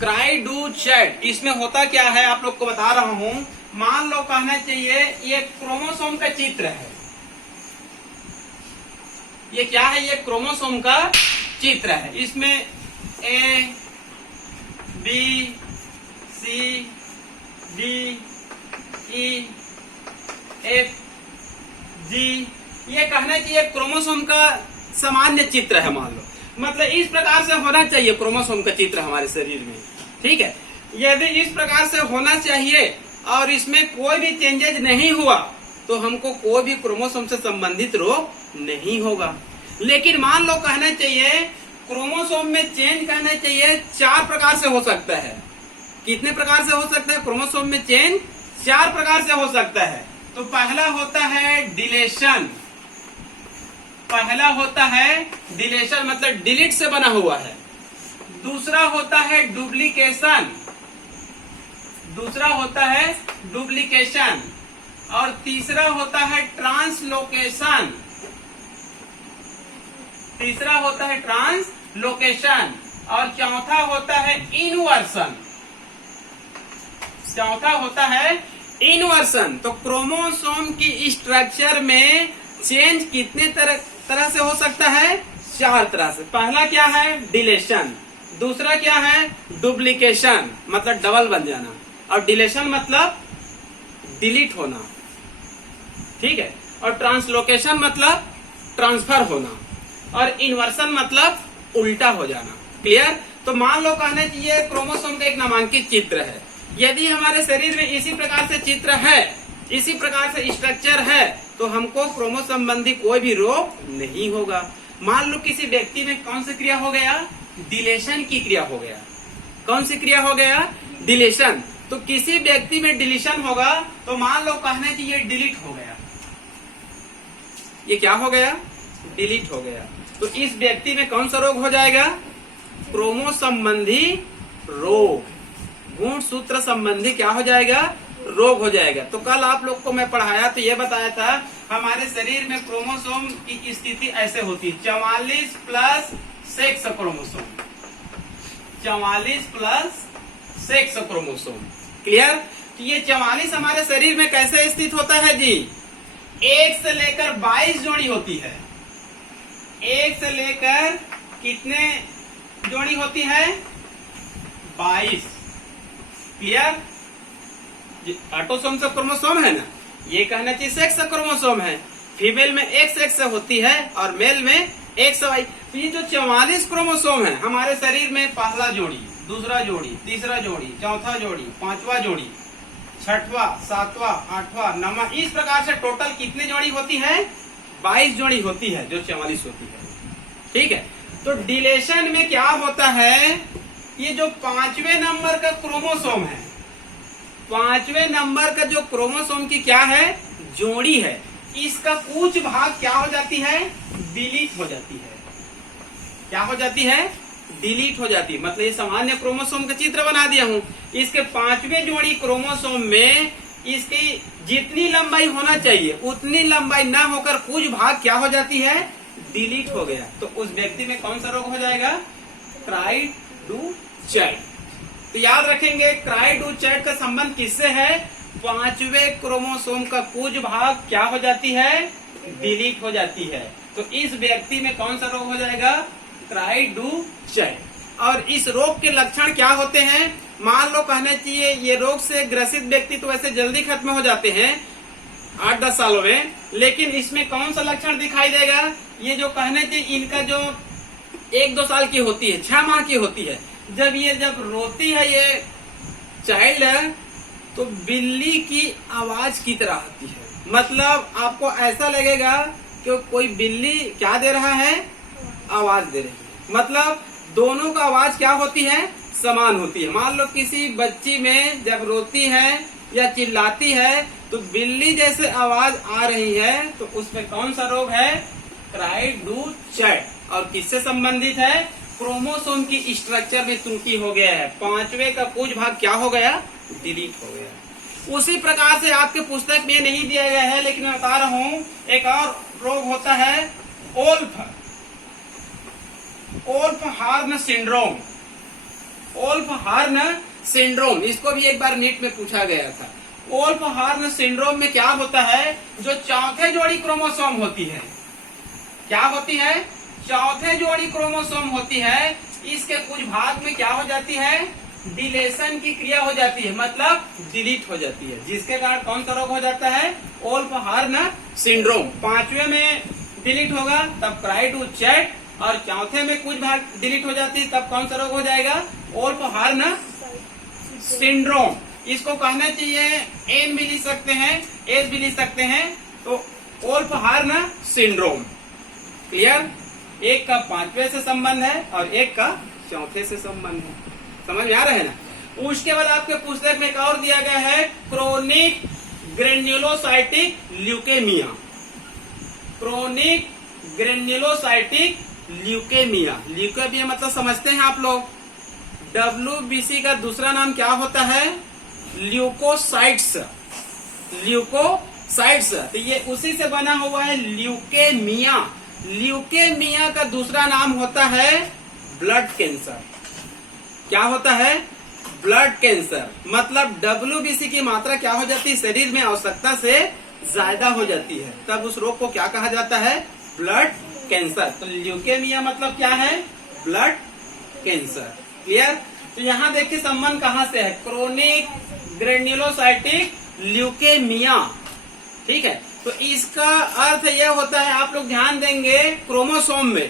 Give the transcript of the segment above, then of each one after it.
Cry do chat, इसमें होता क्या है आप लोग को बता रहा हूं। मान लो कहना चाहिए ये क्रोमोसोम का चित्र है। ये क्या है? ये क्रोमोसोम का चित्र है। इसमें A B C D E F G, ये कहना चाहिए क्रोमोसोम का सामान्य चित्र है। मान लो मतलब इस प्रकार से होना चाहिए क्रोमोसोम का चित्र हमारे शरीर में, ठीक है। यदि इस प्रकार से होना चाहिए और इसमें कोई भी चेंजेज नहीं हुआ तो हमको कोई भी क्रोमोसोम से संबंधित रोग नहीं होगा। लेकिन मान लो कहना चाहिए क्रोमोसोम में चेंज कहना चाहिए 4 प्रकार से हो सकता है। कितने प्रकार से हो सकता है? क्रोमोसोम में चेंज 4 प्रकार से हो सकता है। तो पहला होता है डिलेशन। पहला होता है डिलेशन मतलब डिलीट से बना हुआ है। दूसरा होता है डुप्लीकेशन। दूसरा होता है डुप्लीकेशन। और तीसरा होता है ट्रांसलोकेशन। तीसरा होता है ट्रांसलोकेशन। और चौथा होता है इनवर्सन। चौथा होता है इनवर्सन। तो क्रोमोसोम की स्ट्रक्चर में चेंज कितने तरह से हो सकता है? 4 तरह से। पहला क्या है? डिलेशन। दूसरा क्या है? डुप्लीकेशन मतलब डबल बन जाना। और डिलेशन मतलब डिलीट होना, ठीक है। और ट्रांसलोकेशन मतलब ट्रांसफर होना। और इन्वर्सन मतलब उल्टा हो जाना। क्लियर? तो मान लो कहना चाहिए क्रोमोसोम का एक नामांकित चित्र है। यदि हमारे शरीर में इसी प्रकार से चित्र है, इसी प्रकार से स्ट्रक्चर है, तो हमको क्रोमो संबंधी कोई भी रोग नहीं होगा। मान लो किसी व्यक्ति में कौन सी क्रिया हो गया? डिलेशन की क्रिया हो गया। कौन सी क्रिया हो गया? डिलेशन। तो किसी व्यक्ति में डिलीशन होगा तो मान लो कहना चाहिए डिलीट हो गया। ये क्या हो गया? डिलीट हो गया। तो इस व्यक्ति में कौन सा रोग हो जाएगा? क्रोमो संबंधी रोग, गुणसूत्र संबंधी क्या हो जाएगा? रोग हो जाएगा। तो कल आप लोग को मैं पढ़ाया तो ये बताया था हमारे शरीर में क्रोमोसोम की स्थिति ऐसे होती है 44 plus sex chromosome. 44 plus sex chromosome. Clear? तो ये 44 हमारे शरीर में कैसे स्थित होता है जी? 1 से लेकर 22 जोड़ी होती है। 1 से लेकर कितने जोड़ी होती है? 22। क्लियर? ऑटोसोम से क्रोमोसोम है ना, ये कहना चाहिए सेक्स क्रोमोसोम है। फीमेल में एक सेक्स होती है और मेल में एक सवाई। तो ये जो 44 क्रोमोसोम है हमारे शरीर में, पहला जोड़ी, दूसरा जोड़ी, तीसरा जोड़ी, चौथा जोड़ी, पांचवा जोड़ी, छठवा, सातवां, आठवां, नौवां, इस प्रकार से टोटल कितने जोड़ी होती है? 22 जोड़ी होती है जो 44 होती है, ठीक है। तो डिलेशन में क्या होता है? ये जो 5वें नंबर का क्रोमोसोम है, 5वें नंबर का जो क्रोमोसोम की क्या है? जोड़ी है, इसका कुछ भाग क्या हो जाती है? डिलीट हो जाती है। क्या हो जाती है? डिलीट हो जाती है। मतलब ये सामान्य क्रोमोसोम का चित्र बना दिया हूं। इसके 5वें जोड़ी क्रोमोसोम में इसकी जितनी लंबाई होना चाहिए उतनी लंबाई ना होकर कुछ भाग क्या हो जाती है? डिलीट हो गया। तो उस व्यक्ति में कौन सा रोग हो जाएगा? Cry do chat. तो याद रखेंगे क्राई डू चैट का संबंध किससे है? 5वें क्रोमोसोम का कुछ भाग क्या हो जाती है? डिलीट हो जाती है। तो इस व्यक्ति में कौन सा रोग हो जाएगा? Cry do chat. और इस रोग के लक्षण क्या होते हैं? मान लो कहना चाहिए ये रोग से ग्रसित व्यक्ति तो वैसे जल्दी खत्म हो जाते हैं 8-10 सालों में, लेकिन इसमें कौन सा लक्षण दिखाई देगा? ये जो कहना चाहिए इनका जो 1-2 साल की होती है, 6 माह की होती है, जब रोती है ये चाइल्ड है तो बिल्ली की आवाज की तरह आती है। मतलब आपको ऐसा लगेगा कि कोई बिल्ली क्या दे रहा है? आवाज दे रही है। मतलब दोनों का आवाज क्या होती है? समान होती है। मान लो किसी बच्ची में जब रोती है या चिल्लाती है तो बिल्ली जैसे आवाज आ रही है, तो उसमें कौन सा रोग है? Cry do chat. और किससे संबंधित है? क्रोमोसोम की स्ट्रक्चर में त्रुटि हो गया है। 5वें का कुछ भाग क्या हो गया? डिलीट हो गया। उसी प्रकार से आपके पुस्तक में नहीं दिया गया है, लेकिन मैं बता रहा हूं एक और रोग होता है ओल्फ हार्न सिंड्रोम। ओल्फ हार्न सिंड्रोम, इसको भी एक बार नीट में पूछा गया था। ओल्फ हार्न सिंड्रोम में क्या होता है, जो चौथे जोड़ी क्रोमोसोम होती है, क्या होती है, चौथे जोड़ी क्रोमोसोम होती है, इसके कुछ भाग में क्या हो जाती है, डिलेशन की क्रिया हो जाती है, मतलब डिलीट हो जाती है, जिसके कारण कौन सा रोग हो जाता है, ओल्फ हार्न सिंड्रोम। पांचवे में डिलीट होगा तब क्राई टू चैट, और चौथे में कुछ भाग डिलीट हो जाती है तब कौन सा रोग हो जाएगा, ओल्फ हार्न सिंड्रोम। इसको कहना चाहिए एन भी लिख सकते हैं, एस भी लिख सकते हैं, तो ओल्फ हार्न सिंड्रोम। क्लियर? एक का पांचवे से संबंध है और एक का चौथे से संबंध है, समझ में आ रहा है ना। उसके बाद आपके पुस्तक में एक और दिया गया है, chronic granulocytic leukaemia. Chronic granulocytic leukaemia, leukaemia मतलब समझते हैं आप लोग, WBC का दूसरा नाम क्या होता है, ल्यूकोसाइट्स। ल्यूकोसाइट्स, तो ये उसी से बना हुआ है ल्यूकेमिया। ल्यूकेमिया का दूसरा नाम होता है ब्लड कैंसर। क्या होता है, ब्लड कैंसर। मतलब WBC की मात्रा क्या हो जाती है, शरीर में आवश्यकता से ज्यादा हो जाती है, तब उस रोग को क्या कहा जाता है, ब्लड कैंसर। तो ल्यूकेमिया मतलब क्या है, ब्लड कैंसर। क्लियर? तो यहाँ देखिए संबंध कहाँ से है, क्रोनिक ग्रेन्युलोसाइटिक ल्यूकेमिया। ठीक है, तो इसका अर्थ यह होता है, आप लोग ध्यान देंगे क्रोमोसोम में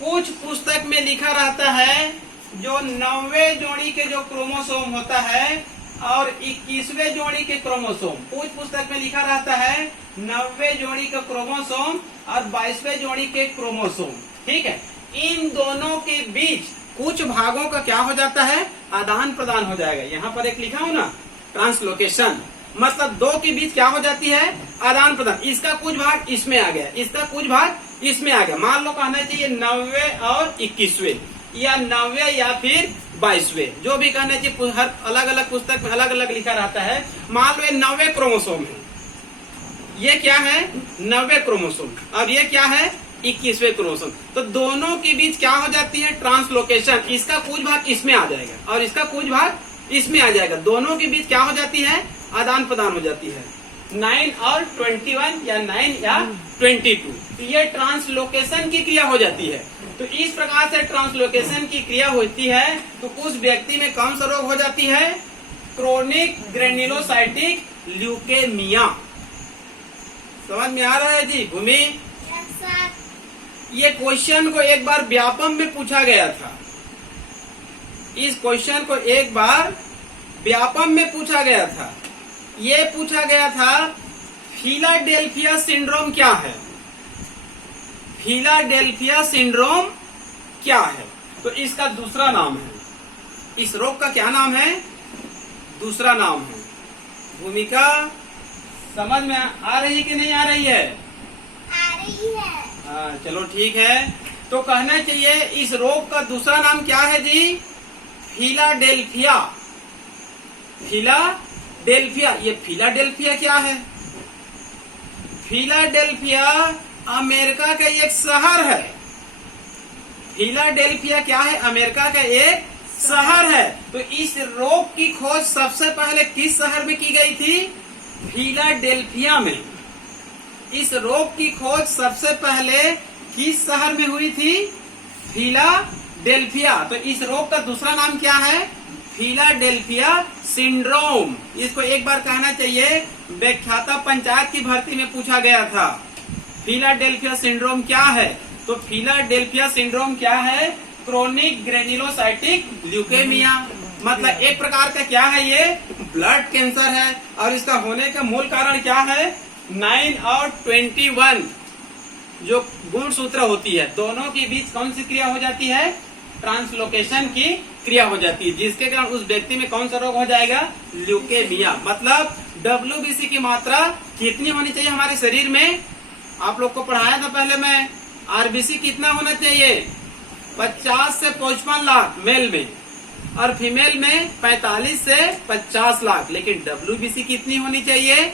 कुछ पुस्तक में लिखा रहता है, जो 90वें जोड़ी के जो क्रोमोसोम होता है और 21वें जोड़ी के क्रोमोसोम, कुछ पुस्तक में लिखा रहता है 90वें जोड़ी का क्रोमोसोम और 22वें जोड़ी के क्रोमोसोम। ठीक है, इन दोनों के बीच कुछ भागों का क्या हो जाता है, आदान प्रदान हो जाएगा। यहाँ पर एक लिखा हूं ना, ट्रांसलोकेशन, मतलब दो के बीच क्या हो जाती है, आदान प्रदान। इसका कुछ भाग इसमें आ गया, इसका कुछ भाग इसमें आ गया। मान लो कहना चाहिए 90वें और 21वें, या 90वें या फिर 22वें, जो भी कहना चाहिए, हर अलग अलग पुस्तक में अलग अलग लिखा रहता है। मान लो ये 90वें क्रोमोसोम है, ये क्या है, 90वें क्रोमोसोम, और ये क्या है, 21वें क्रोमोसोम। तो दोनों के बीच क्या हो जाती है, ट्रांसलोकेशन। इसका कुछ भाग इसमें आ जाएगा और इसका कुछ भाग इसमें आ जाएगा, दोनों के बीच क्या हो जाती है, आदान प्रदान हो जाती है। 9 और 21 या 9 या 22, तो ये ट्रांसलोकेशन की क्रिया हो जाती है। तो इस प्रकार से ट्रांसलोकेशन की क्रिया होती है, तो उस व्यक्ति में कौन सा रोग हो जाती है, क्रोनिक ग्रेन्युलोसाइटिक ल्यूकेमिया। समझ में आ रहा है जी भूमि? ये क्वेश्चन को एक बार व्यापम में पूछा गया था, इस क्वेश्चन को एक बार व्यापम में पूछा गया था। ये पूछा गया था, फिलाडेल्फिया सिंड्रोम क्या है, फिलाडेल्फिया सिंड्रोम क्या है, तो इसका दूसरा नाम है, इस रोग का क्या नाम है, दूसरा नाम है। भूमिका समझ में आ रही कि नहीं आ रही है? आ रही है। हाँ, चलो ठीक है। तो कहना चाहिए इस रोग का दूसरा नाम क्या है जी, फिलाडेल्फिया। फिलाडेल्फिया, ये फिलाडेल्फिया क्या है, फिलाडेल्फिया अमेरिका का एक शहर है। फिलाडेल्फिया क्या है, अमेरिका का एक शहर है। तो इस रोग की खोज सबसे पहले किस शहर में की गई थी, फिलाडेल्फिया में। इस रोग की खोज सबसे पहले किस शहर में हुई थी, फिलाडेल्फिया। तो इस रोग का दूसरा नाम क्या है, फिलाडेल्फिया सिंड्रोम। इसको एक बार कहना चाहिए, व्याख्याता पंचायत की भर्ती में पूछा गया था, फिलाडेल्फिया सिंड्रोम क्या है। तो फिलाडेल्फिया सिंड्रोम क्या है, क्रोनिक ग्रेन्युलोसाइटिक ल्यूकेमिया। मतलब एक प्रकार का क्या है, ये ब्लड कैंसर है, और इसका होने का मूल कारण क्या है, 9 और 21 जो गुणसूत्र होती है, दोनों के बीच कौन सी क्रिया हो जाती है, ट्रांसलोकेशन की क्रिया हो जाती है, जिसके कारण उस व्यक्ति में कौन सा रोग हो जाएगा, ल्यूकेमिया। मतलब WBC की मात्रा कितनी होनी चाहिए हमारे शरीर में, आप लोग को पढ़ाया था पहले मैं, RBC कितना होना चाहिए, 50 से 55 लाख मेल में, और फीमेल में 45 से 50 लाख। लेकिन WBC कितनी होनी चाहिए,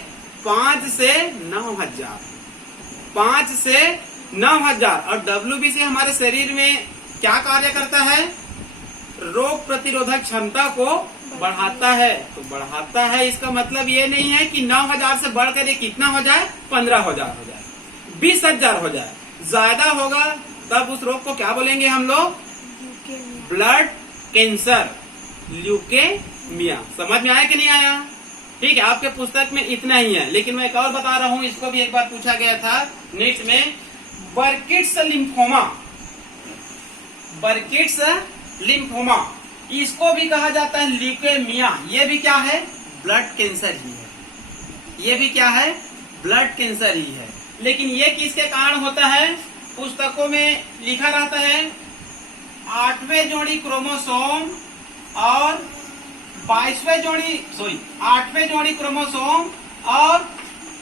5 से 9,000, 5 से 9,000। और WBC हमारे शरीर में क्या कार्य करता है, रोग प्रतिरोधक क्षमता को बढ़ाता है। तो बढ़ाता है इसका मतलब ये नहीं है कि 9,000 से बढ़कर ये कितना हो जाए, 15,000 हो जाए, 20,000 हो जाए। ज्यादा होगा तब उस रोग को क्या बोलेंगे हम लोग, ब्लड कैंसर, ल्यूकेमिया। समझ में आया कि नहीं आया? ठीक है, आपके पुस्तक में इतना ही है, लेकिन मैं एक और बता रहा हूँ, इसको भी एक बार पूछा गया था नीट में। बर्किट्स लिम्फोमा, बर्किट्स लिम्फोमा, इसको भी कहा जाता है ल्यूकेमिया। ये भी क्या है, ब्लड कैंसर ही है। ये भी क्या है, ब्लड कैंसर ही है। लेकिन ये किसके कारण होता है, पुस्तकों में लिखा रहता है 8वें जोड़ी क्रोमोसोम और 8वें जोड़ी क्रोमोसोम और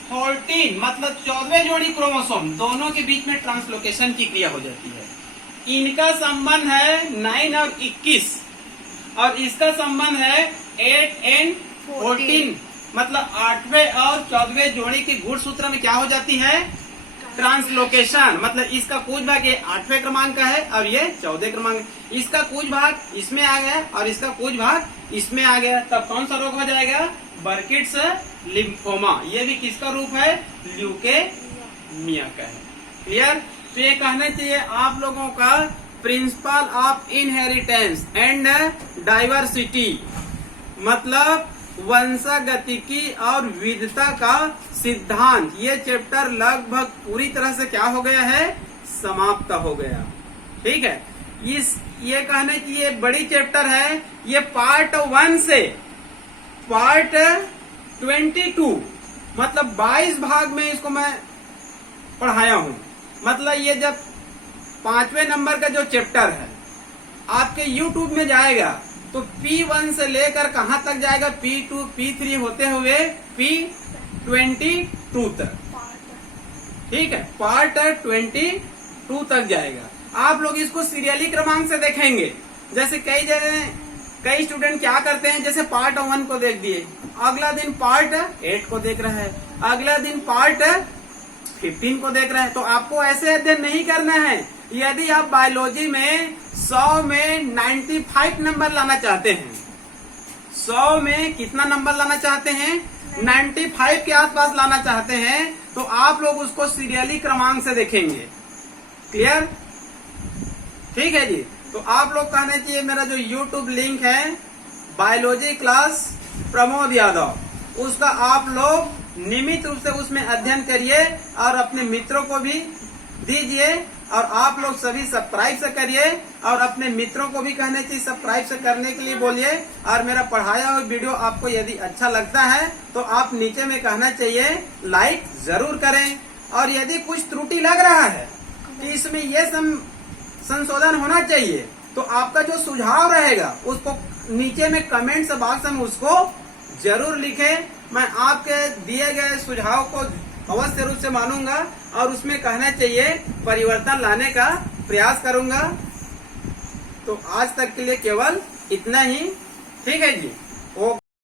14 मतलब 14वें जोड़ी क्रोमोसोम, दोनों के बीच में ट्रांसलोकेशन की क्रिया हो जाती है। इनका संबंध है 9 और 21 और इसका संबंध है 8 एंड 14, मतलब 8वें और 14वें जोड़ी के गुणसूत्र में क्या हो जाती है, ट्रांसलोकेशन। मतलब इसका कुछ भाग ये 8वें क्रमांक का है और ये 14 क्रमांक, इसका कुछ भाग इसमें आ गया और इसका कुछ भाग इसमें आ गया, तब कौन सा रोग हो जाएगा, बर्किट्स लिम्फोमा। ये भी किसका रूप है, ल्यूकेमिया का है। क्लियर? तो ये कहना चाहिए आप लोगों का principle of inheritance and diversity, मतलब वंशागतिकी और विविधता का सिद्धांत, ये चैप्टर लगभग पूरी तरह से क्या हो गया है, समाप्त हो गया। ठीक है, ये कहने की ये बड़ी चैप्टर है। ये पार्ट 1 से पार्ट 22 मतलब 22 भाग में इसको मैं पढ़ाया हूँ। मतलब ये जब 5वें नंबर का जो चैप्टर है आपके YouTube में जाएगा तो P1 से लेकर कहां तक जाएगा, P2 P3 होते हुए P22 तक। ठीक है, पार्ट 22 तक जाएगा। आप लोग इसको सीरियली क्रमांक से देखेंगे। जैसे कई स्टूडेंट क्या करते हैं, जैसे पार्ट 1 को देख दिए, अगला दिन पार्ट 8 को देख रहा है, अगला दिन पार्ट 15 को देख रहे हैं। तो आपको ऐसे अध्ययन नहीं करना है। यदि आप बायोलॉजी में 100 में 95 नंबर लाना चाहते हैं, 100 में कितना नंबर लाना चाहते हैं, 95 के आसपास लाना चाहते हैं, तो आप लोग उसको सीरियली क्रमांक से देखेंगे। क्लियर? ठीक है जी। तो आप लोग कहना चाहिए मेरा जो YouTube लिंक है बायोलॉजी क्लास प्रमोद यादव, उसका आप लोग नियमित रूप से उसमें अध्ययन करिए और अपने मित्रों को भी दीजिए, और आप लोग सभी सब्सक्राइब से करिए और अपने मित्रों को भी कहने चाहिए सब्सक्राइब से करने के लिए बोलिए। और मेरा पढ़ाया हुआ वीडियो आपको यदि अच्छा लगता है तो आप नीचे में कहना चाहिए लाइक जरूर करें। और यदि कुछ त्रुटि लग रहा है कि इसमें ये संशोधन होना चाहिए, तो आपका जो सुझाव रहेगा उसको नीचे में कमेंट्स बॉक्स में उसको जरूर लिखें। मैं आपके दिए गए सुझाव को अवश्य रूप से मानूंगा और उसमें कहना चाहिए परिवर्तन लाने का प्रयास करूंगा। तो आज तक के लिए केवल इतना ही। ठीक है जी, ओके।